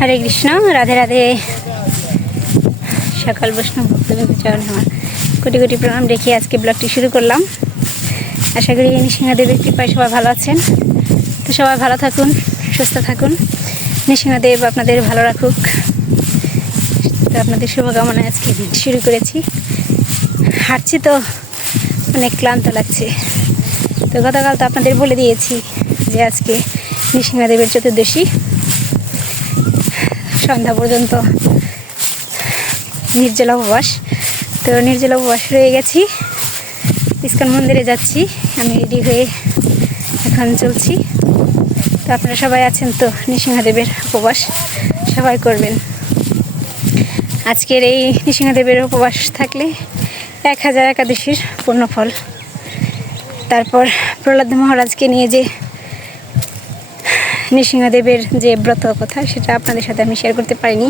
হরে কৃষ্ণ, রাধে রাধে। সকাল বৈষ্ণব ভক্তবৃন্দ চরণে আমার কোটি কোটি প্রণাম রেখে আজকে ব্লগটি শুরু করলাম। আশা করি নৃসিংহদেবের কৃপায় সবাই ভালো আছেন। তো সবাই ভালো থাকুন, সুস্থ থাকুন, নৃসিংহদেব আপনাদের ভালো রাখুক। তো আপনাদের শুভকামনায় আজকে শুরু করেছি। হাঁটছি তো অনেক ক্লান্ত লাগছে। তো গতকাল তো আপনাদের বলে দিয়েছি যে আজকে নৃসিংহদেবের চতুর্দশী, সন্ধ্যা পর্যন্ত নির্জলা উপবাস। তো নির্জলা উপবাস রয়ে গেছি, ইস্কন মন্দিরে যাচ্ছি। আমি রেডি হয়ে এখন চলছি। তো আপনারা সবাই আছেন তো নৃসিংহদেবের উপবাস সবাই করবেন। আজকের এই নৃসিংহদেবের উপবাস থাকলে 1000 একাদশীর পূর্ণফল। তারপর প্রহ্লাদ মহারাজকে নিয়ে যে নৃসিংহদেবের যে ব্রত কথা, সেটা আপনাদের সাথে আমি শেয়ার করতে পারিনি,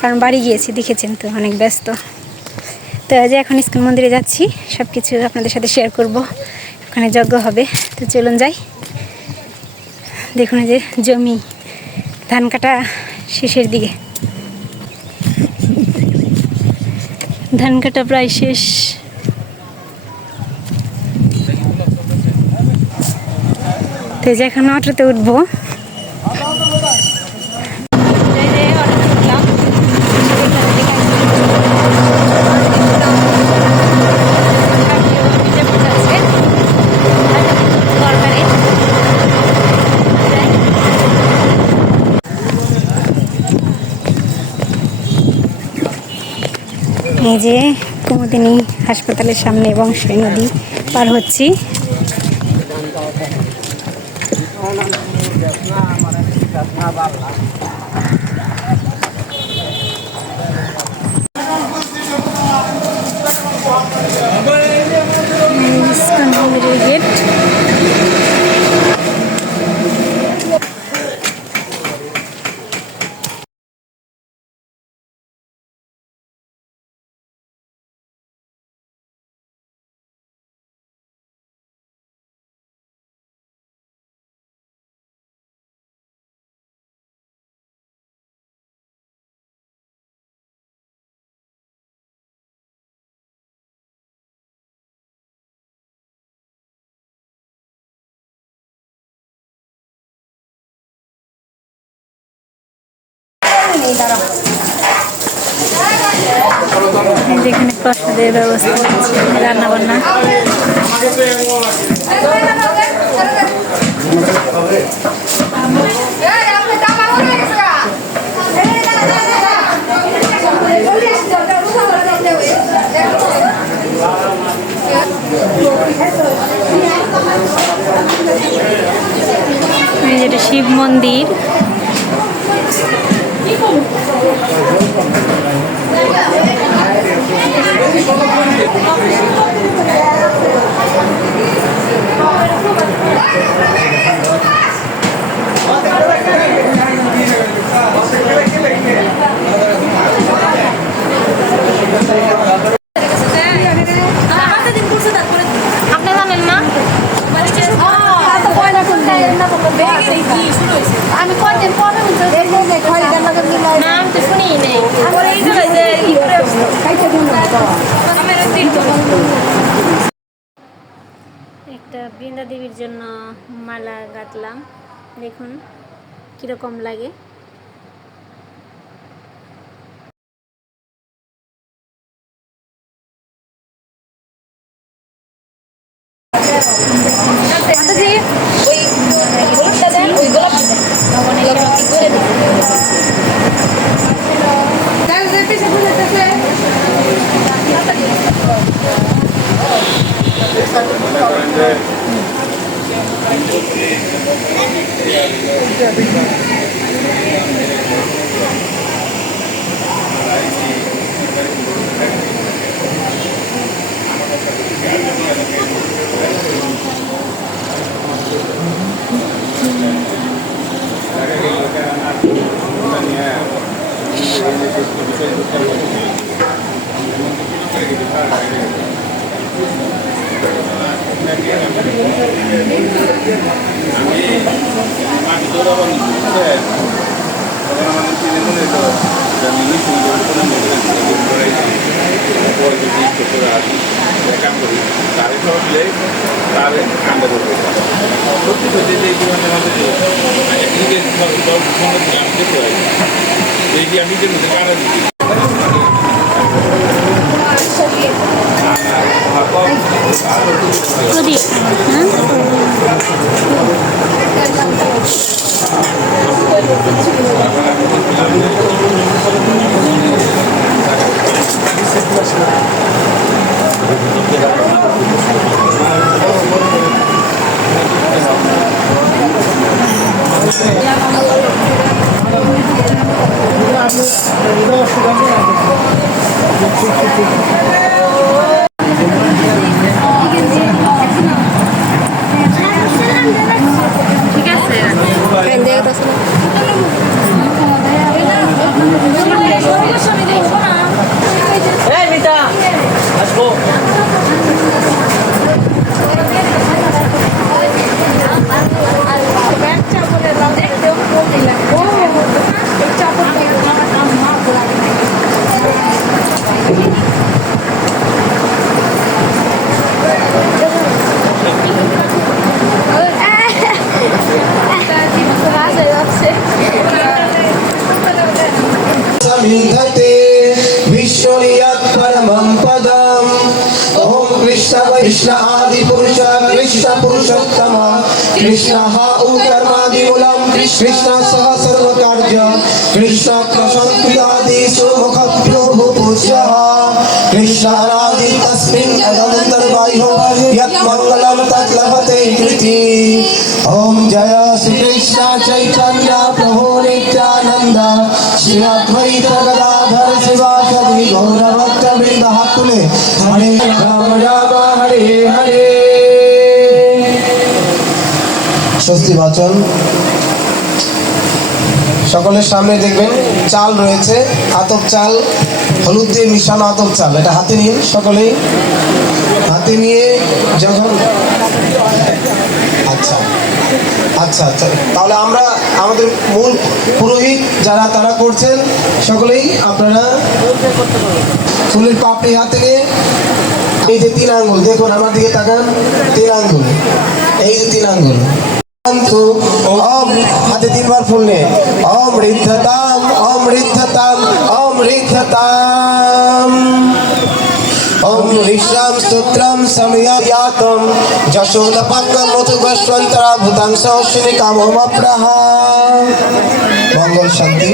কারণ বাড়ি গিয়েছি, দেখেছেন তো অনেক ব্যস্ত। তো আজ এখন ইস্কন মন্দিরে যাচ্ছি, সব কিছু আপনাদের সাথে শেয়ার করব। ওখানে যজ্ঞ হবে, তো চলুন যাই। দেখুন যে জমি ধান কাটা শেষের দিকে, ধান কাটা প্রায় শেষ। তো যে এখন অটোতে উঠবো। এই যে কুমুদিনী হাসপাতালের সামনে বংশী নদী পার হচ্ছি। ইস্কন মন্দিরের গেট। যেখানে প্রসাদের ব্যবস্থা আছে, রান্না বান্না। যেটা শিব মন্দির। আমি কয়দিন পরে শুনি নেই। একটা বৃন্দা দেবীর জন্য মালা গাঁথলাম, দেখুন কিরকম লাগে। সত্যি সত্যি যে মানে আমাদের নিজের সঙ্গে থেকে আমি দেখতে পাই এই যে আমি নিজের মধ্যে কারা দিচ্ছি প্রদীপ ঠিক আছে विंधते विश्वनियत परमं पदम् ओम कृष्ण कृष्ण आदि पुरुष कृष्ण पुरुषोत्तम कृष्ण कर्मादिमूलम कृष्ण सह सर्व कार्य कृष्ण प्रसंक्रियादि सुमुखभ्यो पूज्यः कृष्ण अनादि तस्मिन् अनन्तर्बाह्यो यत् मंगलं तत् लभते कृति ओम जय श्री कृष्ण चैतन्य प्रभु नित्यानंद श्री अद्वैत गदाधर शिवासादि गौरभक्तवृंद हाकुले हरे राम राम हरे हरे স্বস্তি বাচন সকলের সামনে দেখবেন চাল রয়েছে আতপ চাল হলুদ দিয়ে মিশানো আতপ চাল এটা হাতে নিন সকলেই হাতে নিয়ে যখন আচ্ছা আচ্ছা আচ্ছা তাহলে আমরা আমাদের মূল পুরোহিত যারা তারা করছেন সকলেই আপনারা ফুলের পাপড়ি হাতে নিয়ে এই যে 3 আঙ্গুল দেখুন আমার দিকে তাকান 3 আঙ্গুল এই যে 3 আঙ্গুল ओम हाथे 3 बार फूल ने ओम रिद्धताम ओम रिद्धताम ओम रिद्धताम ओम ऋषाम स्तोत्रम समयातम जशोलपक्कम मुतुगस्वंतरा भूतांश अश्विनी कामोम अप्रहा मंगल शांति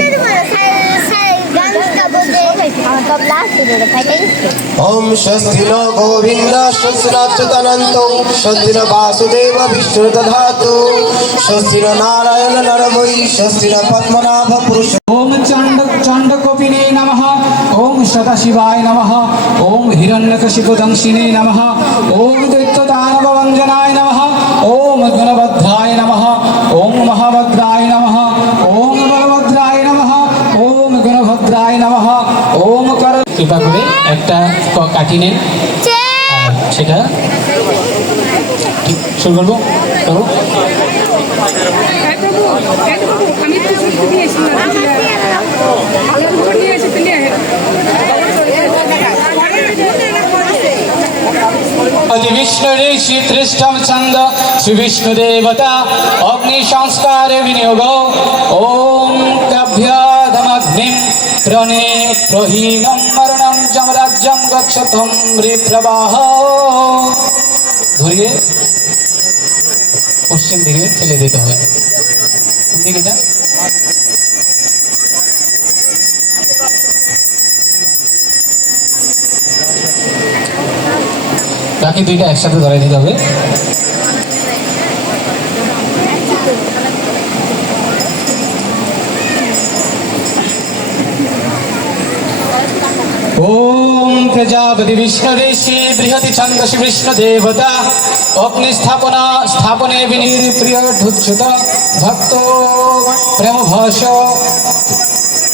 ओम स्वस्ति नो गोविंद स्वस्ति नच्युतानंतो स्वस्ति न वासुदेव विष्णु दधातु स्वस्ति न नारायण नरवै स्वस्ति न पद्मनाभ पुरुष ओम चंडकोपिने नमः ओम सदाशिवाय नमः ओम हिरण्यकशिपुदंशिने नमः ओम दैत्यदानववंजनाय नमः ओम गणभद्राय नमः ओम महाभद्राय नमः ओम बलभद्राय नमः ओम गणभद्राय नमः ओम कर कृपा করে একটা কাটি নেন সেটা শুরু করবো করবো विष्णु ऋषि तृष्टम छंद श्री विष्णु देवता अग्नि संस्कार विनियोग ओम कभ्याधमग्निम प्रणे प्रहीनम मरणम जमराज्यम गच्छतम प्रवाह ধরিয়ে পশ্চিম দিকে ফেলে দিতে হবে দিকে যা বাকি দুইটা একসাথে ধরে দিতে হবে ओम प्रजापति विष्णु ऋषि बृहति छंदसि विष्णु देवता अग्नि स्थापने विनिर प्रिय ढुच्युत भक्तो प्रेम भाष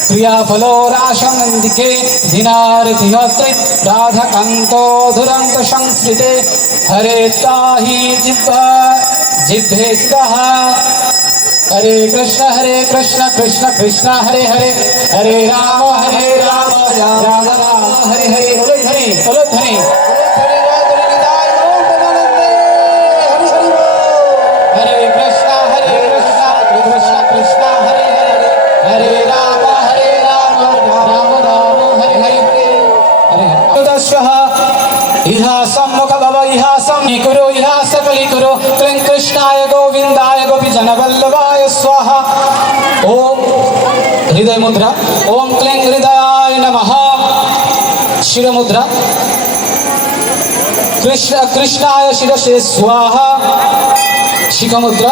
प्रिया फलो राशनंदिके दिनारतिहत्रे राधा कांतो धुरंत संस्कृते हरे ताहि जिह्वा जिह्वे स्वाहा हरे कृष्ण कृष्ण कृष्ण हरे हरे हरे राम राम राम हरे हरे बोलो धरे हरे कुरु इहा सकली कुरु क्लीं कृष्णाय गोविंदाय गोपी जनवल्लभाय स्वाहा। ओम हृदय मुद्रा। ओम क्लीं हृदयाय नमः। शिर मुद्रा। कृष्णाय शिरसे स्वाहा। शिख मुद्रा।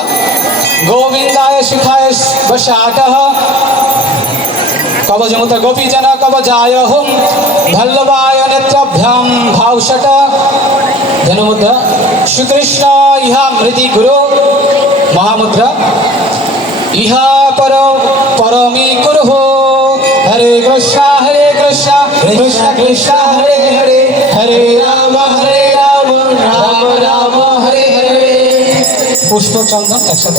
गोविंदाय शिखाय वशाटः। कवच मुद्रा। गोपी जन कवचाय हुम भल्लभाय नेत्राभ्यां भावषट। धनु मुद्रा। श्री कृष्ण इहा मृति गुरु। महामुद्रा। इहा परमी कुरु। हरे कृष्ण कृष्ण कृष्ण हरे हरे हरे राम राम राम हरे हरे। पुष्प चंदन एक साथ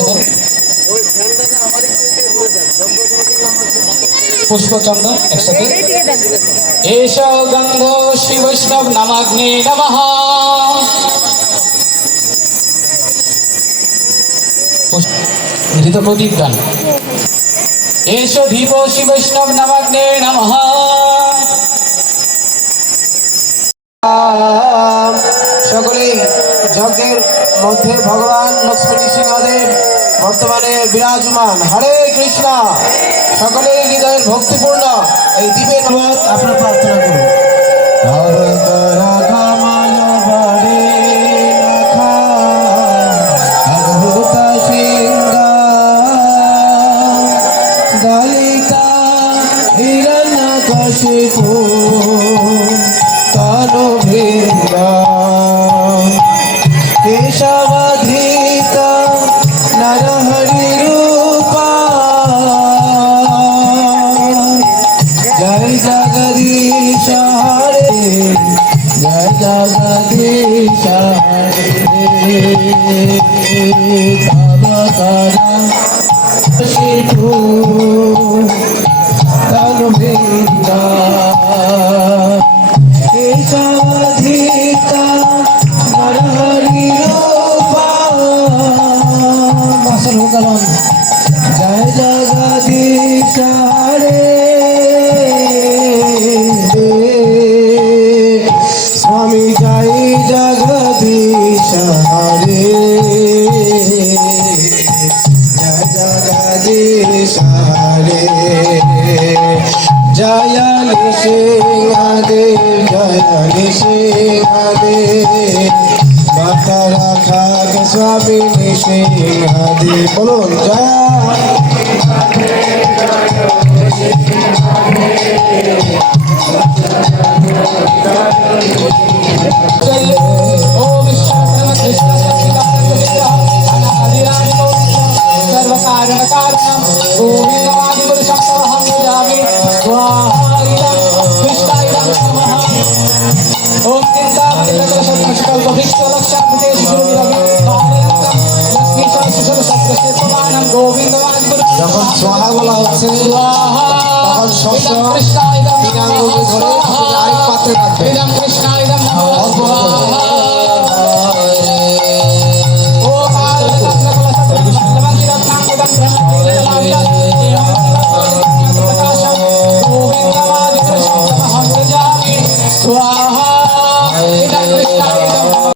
पुष्प चंदन एक साथ। एष गंध श्री वैष्णव नामाग्ने नमः। घृत प्रदीप दान। एष दीप श्री वैष्णव नामाग्ने नमः। সকলেই যজ্ঞের মধ্যে ভগবান লক্ষ্মী নৃসিংহদেব বর্তমানে বিরাজমান। হরে কৃষ্ণ। সকলেই হৃদয়ের ভক্তিপূর্ণ এই দ্বীপের নাম আপনারা প্রার্থনা করুন। केशवधीत नरहरि रूपा जय जगदीश हरे जय जगदीश हरे तब करा शिशु तनु वृंदा केशवधीत नरहरि रूपा जय जगदीश हरे स्वामी जय जगदीश हरे जय जगदीश हरे जय नृसिंहदेव जय नृसिंहदेव माता राखा के स्वामी नृसिंहदेव। बोलुन जय। ओम कृष्ण सर्व कारण कारणम गोविंदवादि पुरुषम हम जागे स्वाहा कृष्णाय नमः। ओम चिंतामणिकल्पवृक्षकल्प वृक्षलक्षाभितेश गुरुविरगे लक्ष्मी चंद्र सप्तशे प्रमाणम गोविंदवादि पुरुषम। যখন সোহা বলা হচ্ছে তখন শস্য তিন আঙ্গুলে ধরে আপনি আরেক পাত্রে রাখবেন। इदं कृष्णाय नमः। स्वाहा इदं कृष्णाय नमः।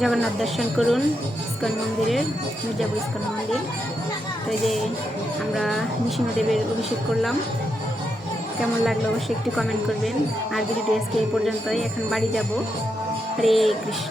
জগন্নাথ দর্শন করুন ইস্কন মন্দিরের, মির্জাপুর ইস্কন মন্দির। তো এই যে আমরা নৃসিংহদেবের অভিষেক করলাম, কেমন লাগলো অবশ্যই একটু কমেন্ট করবেন। আর ভিডিওটি আজকে এই পর্যন্তই, এখন বাড়ি যাব। হরে কৃষ্ণ।